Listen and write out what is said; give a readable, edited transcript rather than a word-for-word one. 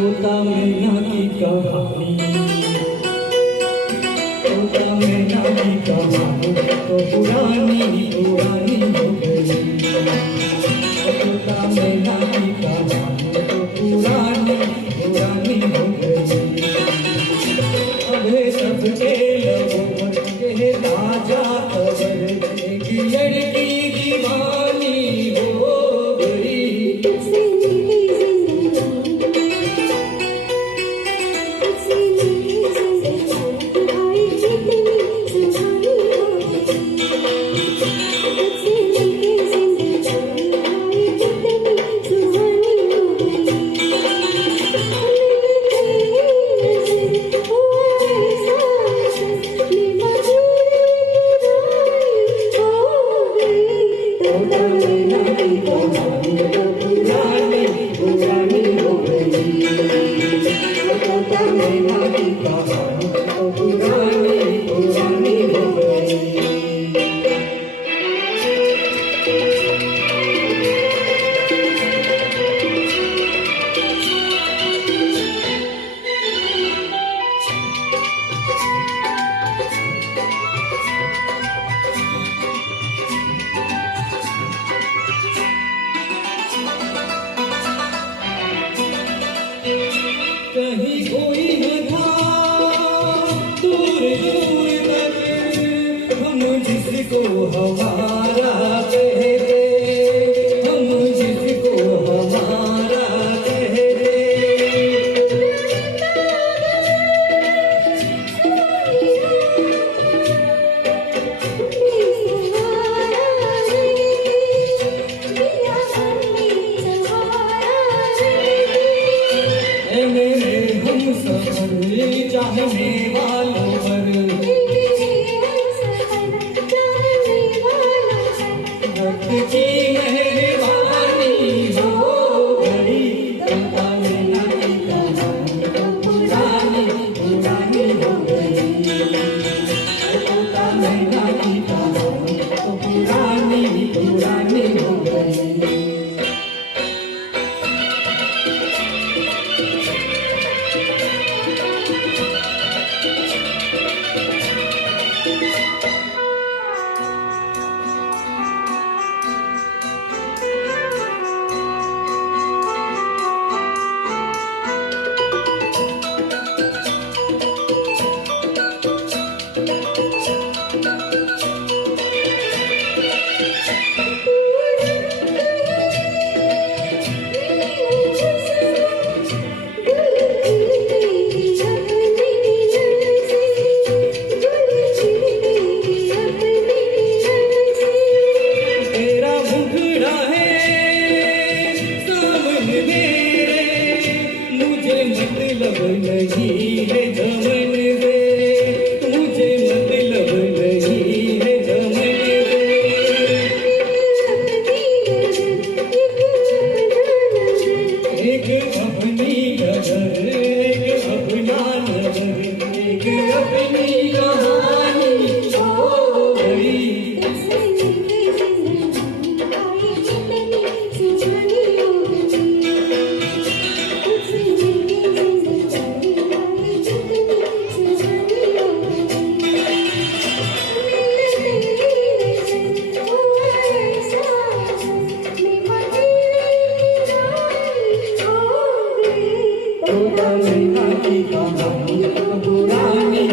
तोता मैना की कहानी, तोता मैना की कहानी तो पुरानी पुरानी हो गई। तोता मैना की कहानी तो पुरानी पुरानी हो गई। अबे सबके लबों पर ये ताजा खबर एक लड़की दीवानी हो गई। कहीं कोई न था दूर दूर तक, हम जिसको हमारा कहते, हम जिसको हमारा कहते। मेरे हम सफर चाहने वालों पर वक्त की मेहरबानी हो गई। तोता मैना की कहानी तो पुरानी पुरानी हो गई। तोता मैना की कहानी तो पुरानी पुरानी हो गई। मतलब नहीं है जमन दे, मुझे मतलब नहीं है जमन दे। एक अपनी नजर, एक अपना नजर, एक अपनी कहानी हो गई। तोता मैना की कहानी तो पुरानी